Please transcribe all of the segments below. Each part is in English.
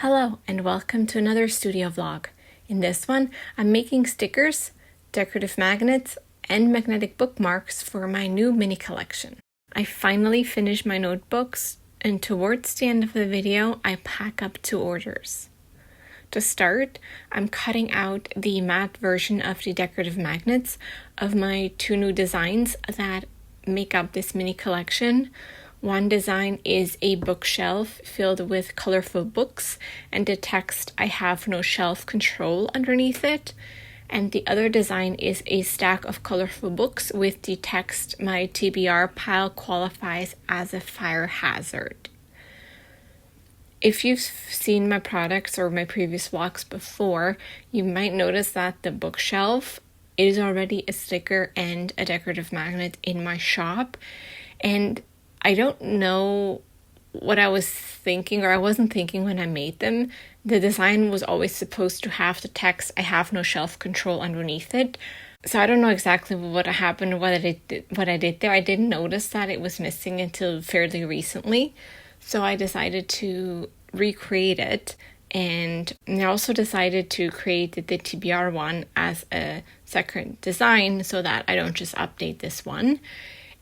Hello and welcome to another studio vlog. In this one, I'm making stickers, decorative magnets, and magnetic bookmarks for my new mini collection. I finally finished my notebooks, and towards the end of the video, I pack up 2 orders. To start, I'm cutting out the matte version of the decorative magnets of my 2 new designs that make up this mini collection. One design is a bookshelf filled with colorful books and the text "I have no shelf control" underneath it. And the other design is a stack of colorful books with the text "My TBR pile qualifies as a fire hazard." If you've seen my products or my previous vlogs before, you might notice that the bookshelf is already a sticker and a decorative magnet in my shop. And I don't know what I was thinking, or I wasn't thinking when I made them. The design was always supposed to have the text "I have no shelf control" underneath it. So I don't know exactly what happened, what I did there. I didn't notice that it was missing until fairly recently. So I decided to recreate it. And I also decided to create the TBR one as a second design so that I don't just update this one.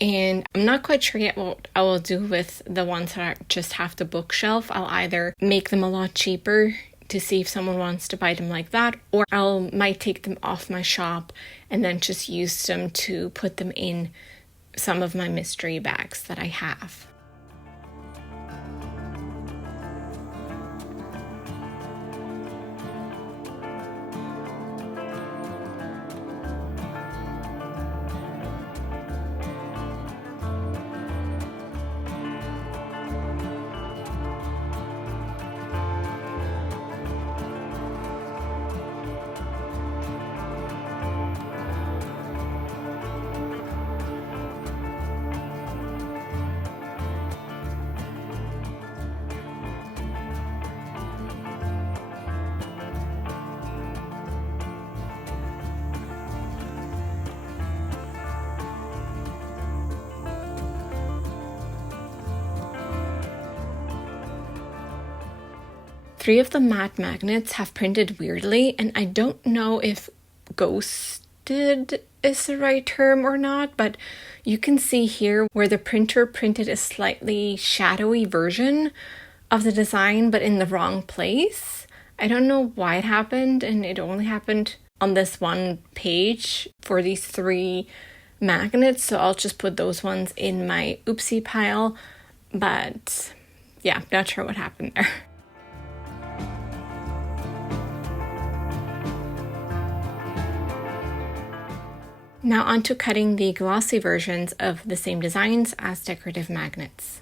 And I'm not quite sure yet what I will do with the ones that just have the bookshelf. I'll either make them a lot cheaper to see if someone wants to buy them like that, or might take them off my shop and then just use them to put them in some of my mystery bags that I have. Three of the matte magnets have printed weirdly, and I don't know if ghosted is the right term or not, but you can see here where the printer printed a slightly shadowy version of the design, but in the wrong place. I don't know why it happened, and it only happened on this one page for these 3 magnets, so I'll just put those ones in my oopsie pile, but yeah, not sure what happened there. Now on to cutting the glossy versions of the same designs as decorative magnets.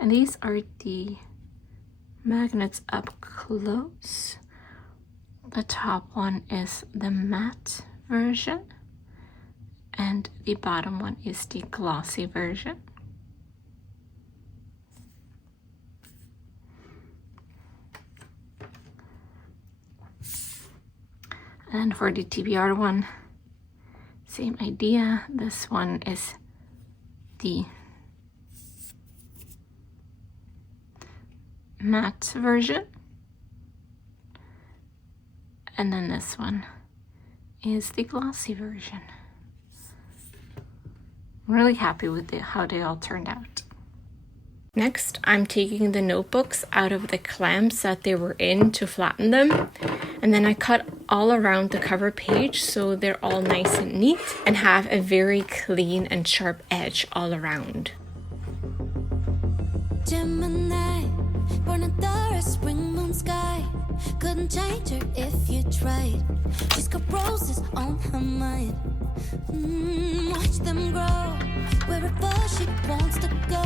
And these are the magnets up close. The top one is the matte version, and the bottom one is the glossy version. And for the TBR one, same idea. This one is the matte version. And then this one is the glossy version. I'm really happy with how they all turned out. Next, I'm taking the notebooks out of the clamps that they were in to flatten them. And then I cut all around the cover page so they're all nice and neat and have a very clean and sharp edge all around. Gemini, born under a spring moon sky. Couldn't change her if you tried. She's got roses on her mind. Watch them grow wherever she wants to go.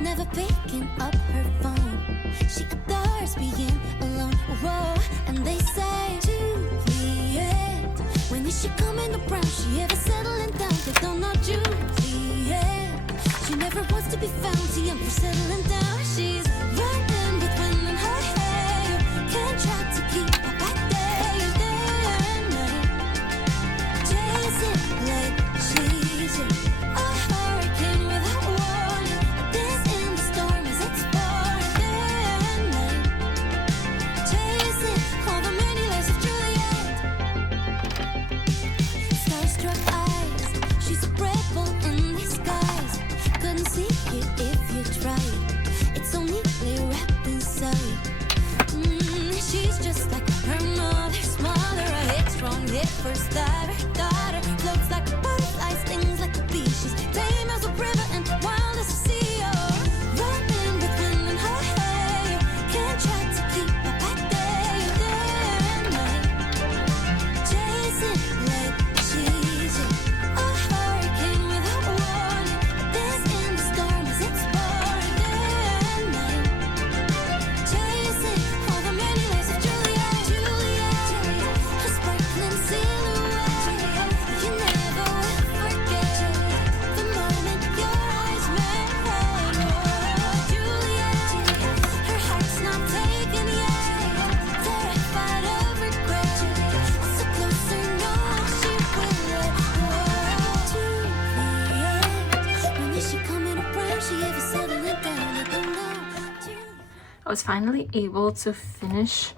Never picking up her phone. She adores being alone. Whoa, and they say Juliet, when is she coming around? She ever settling down? They don't know Juliet. She never wants to be found. Too young for settling down. She's running with wind in her hair. Can't try to keep her back there. Day and night, chasing like she's a hurricane without warning. This in the storm as it's pouring. Day and night, chasing all the many lives of Juliet. Starstruck eyes, she's a rebel in disguise. Couldn't see it if you tried. It's so neatly wrapped inside. She's just like her mother's mother. A headstrong hit first diver. Daughter floats like a butterfly, stings like a bee. She's tame as a river and wild as a sea. Oh, running with wind in her hair. Can't try to keep her back there. Day and night, chasing like she's a hurricane without warning. This in the storm as it's pouring. Day and night, chasing all the many lives of Juliet. Juliet, her sparkling silhouette. You never will forget the moment your eyes met. Oh, Juliet, her heart's not taken yet. Terrified of regret. So closer, no, she will let go. Juliet, when is she coming around? She ever settling down? I don't know. I was finally able to finish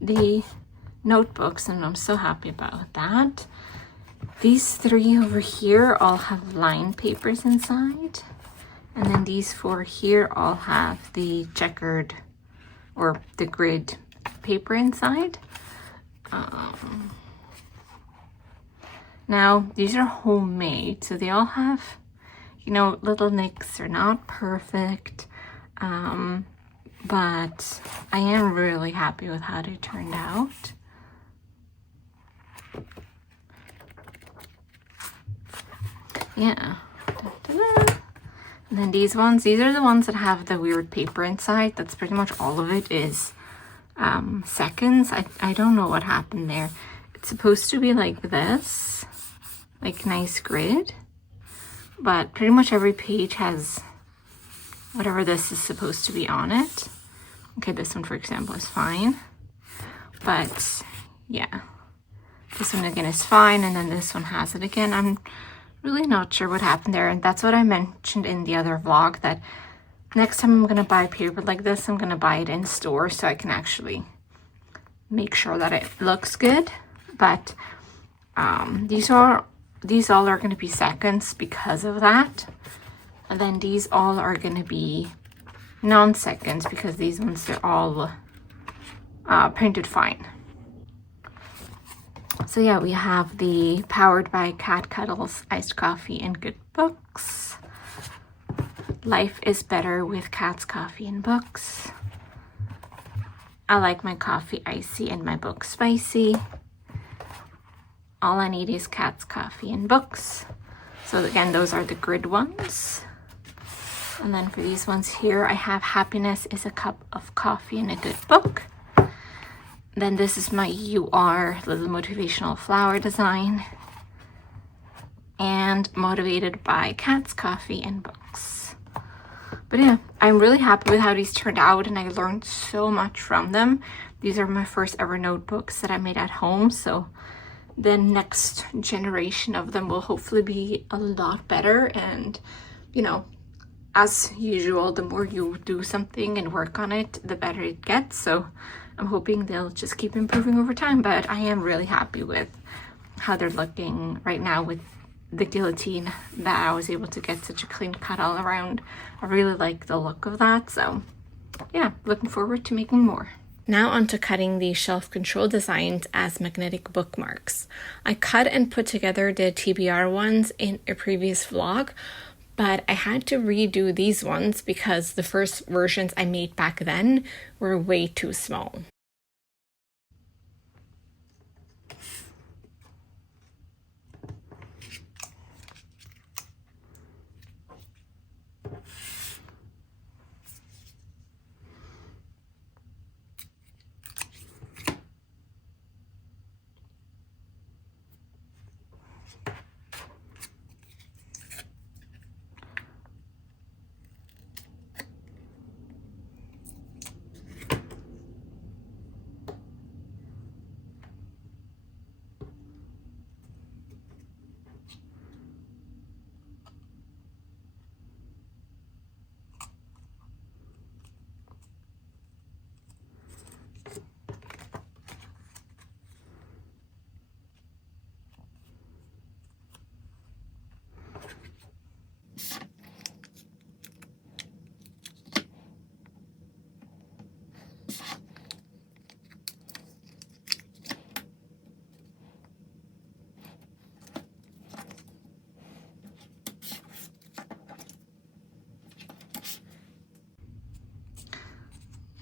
the notebooks and I'm so happy about that. These three over here all have lined papers inside. And then these four here all have the checkered or the grid paper inside. Now, these are homemade, so they all have, you know, little nicks. They're not perfect. But I am really happy with how they turned out. Yeah. Da-da-da. And then these ones, these are the ones that have the weird paper inside. That's pretty much all of it is seconds. I don't know what happened there. It's supposed to be like this, like nice grid. But pretty much every page has whatever this is supposed to be on it. Okay, this one, for example, is fine. But yeah, this one again is fine. And then this one has it again. I'm really not sure what happened there. And that's what I mentioned in the other vlog, that next time I'm going to buy paper like this, I'm going to buy it in store so I can actually make sure that it looks good. But these all are going to be seconds because of that. And then these all are going to be non-seconds because these ones are all printed fine. So yeah, we have the Powered by Cat Cuddles Iced Coffee and Good Books. Life is better with cats, coffee, and books. I like my coffee icy and my book spicy. All I need is cats, coffee, and books. So again, those are the grid ones. And then for these ones here, I have Happiness is a Cup of Coffee and a Good Book. Then this is my UR little motivational flower design. And Motivated by Cats, Coffee, and Books. But yeah, I'm really happy with how these turned out and I learned so much from them. These are my first ever notebooks that I made at home, so the next generation of them will hopefully be a lot better. And, you know, as usual, the more you do something and work on it, the better it gets. So I'm hoping they'll just keep improving over time, but I am really happy with how they're looking right now with the guillotine, that I was able to get such a clean cut all around. I really like the look of that. So yeah, looking forward to making more. Now on to cutting the shelf control designs as magnetic bookmarks. I cut and put together the TBR ones in a previous vlog, but I had to redo these ones because the first versions I made back then were way too small.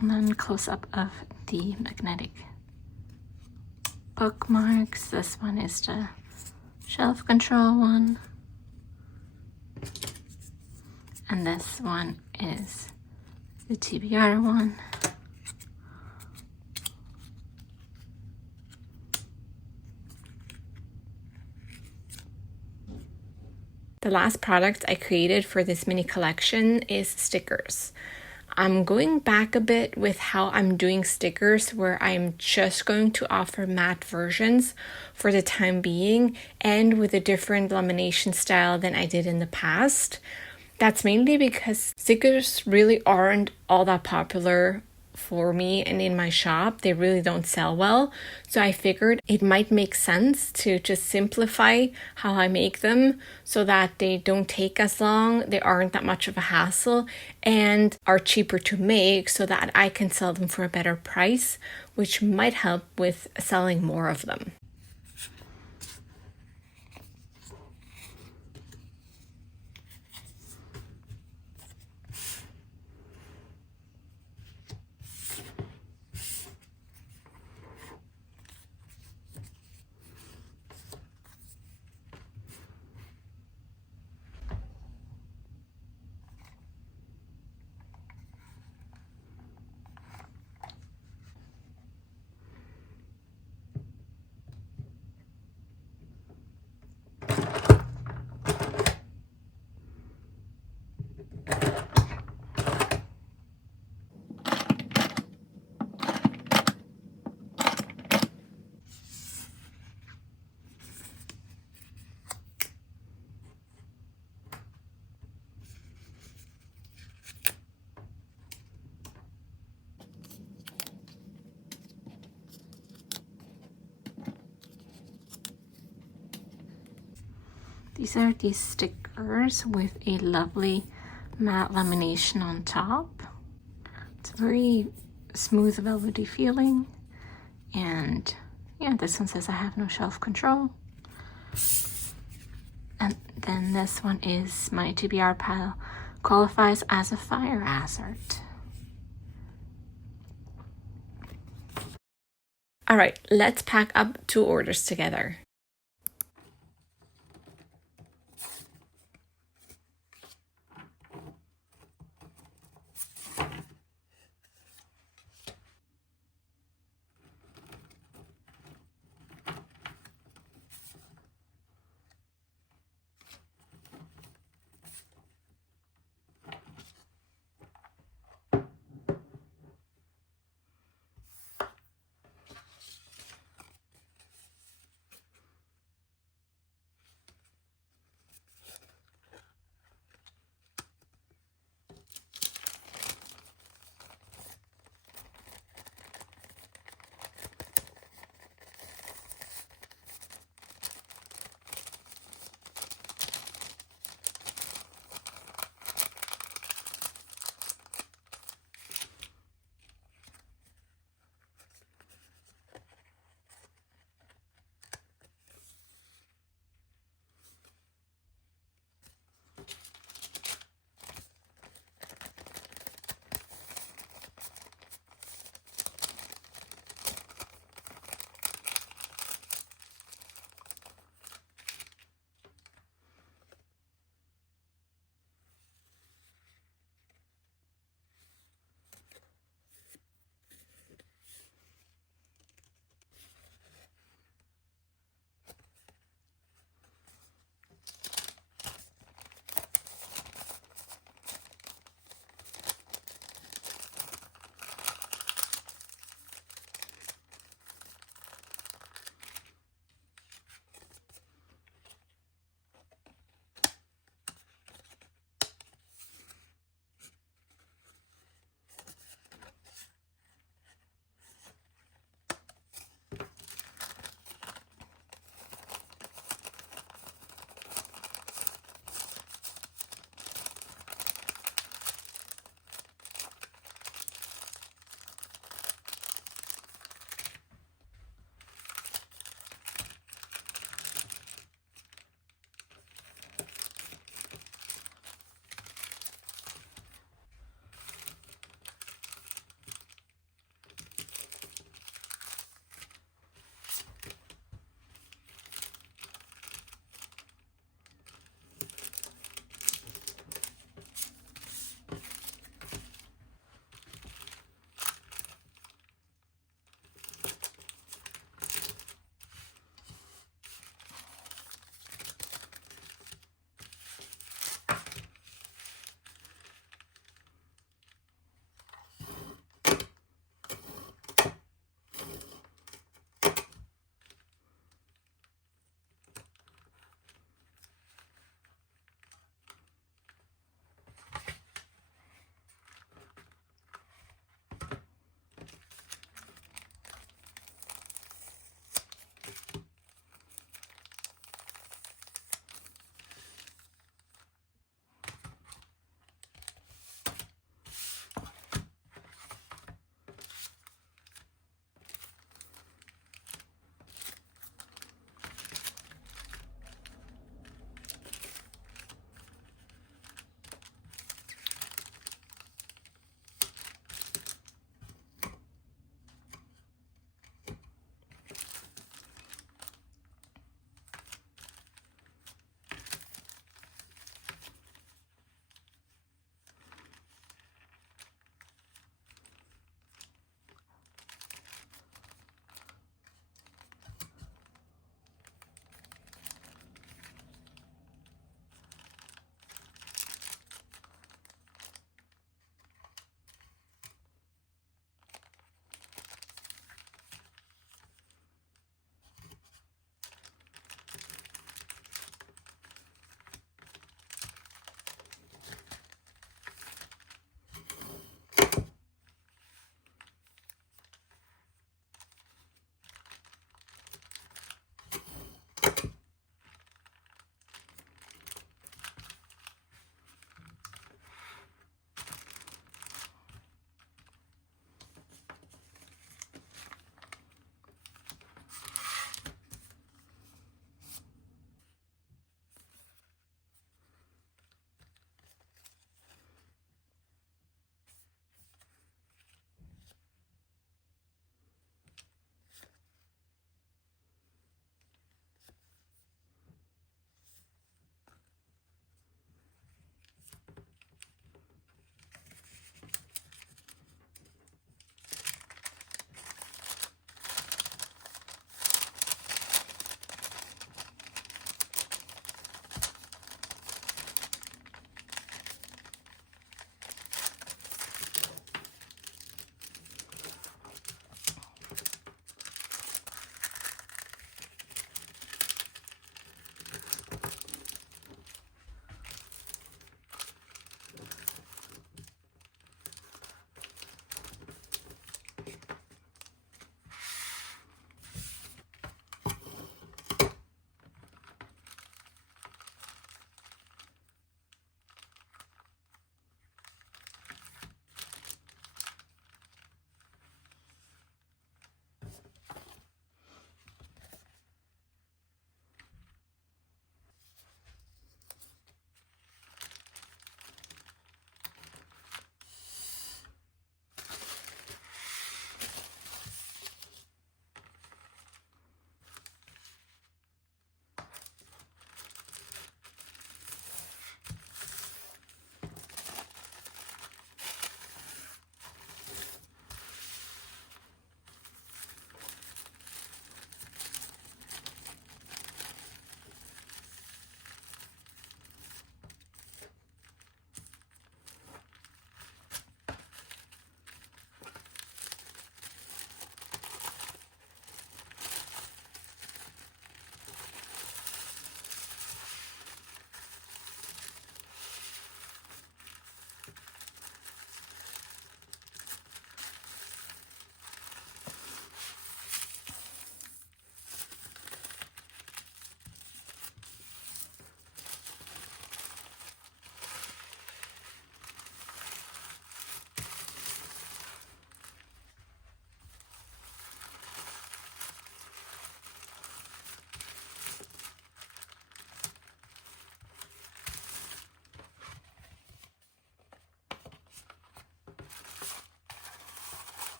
And then close up of the magnetic bookmarks. This one is the shelf control one. And this one is the TBR one. The last product I created for this mini collection is stickers. I'm going back a bit with how I'm doing stickers, where I'm just going to offer matte versions for the time being and with a different lamination style than I did in the past. That's mainly because stickers really aren't all that popular for me and in my shop. They really don't sell well. So I figured it might make sense to just simplify how I make them so that they don't take as long, they aren't that much of a hassle, and are cheaper to make so that I can sell them for a better price, which might help with selling more of them. These are these stickers with a lovely matte lamination on top. It's a very smooth, velvety feeling. And yeah, this one says I have no shelf control. And then this one is my TBR pile qualifies as a fire hazard. All right, let's pack up 2 orders together.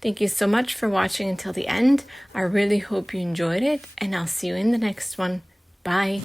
Thank you so much for watching until the end. I really hope you enjoyed it, and I'll see you in the next one. Bye.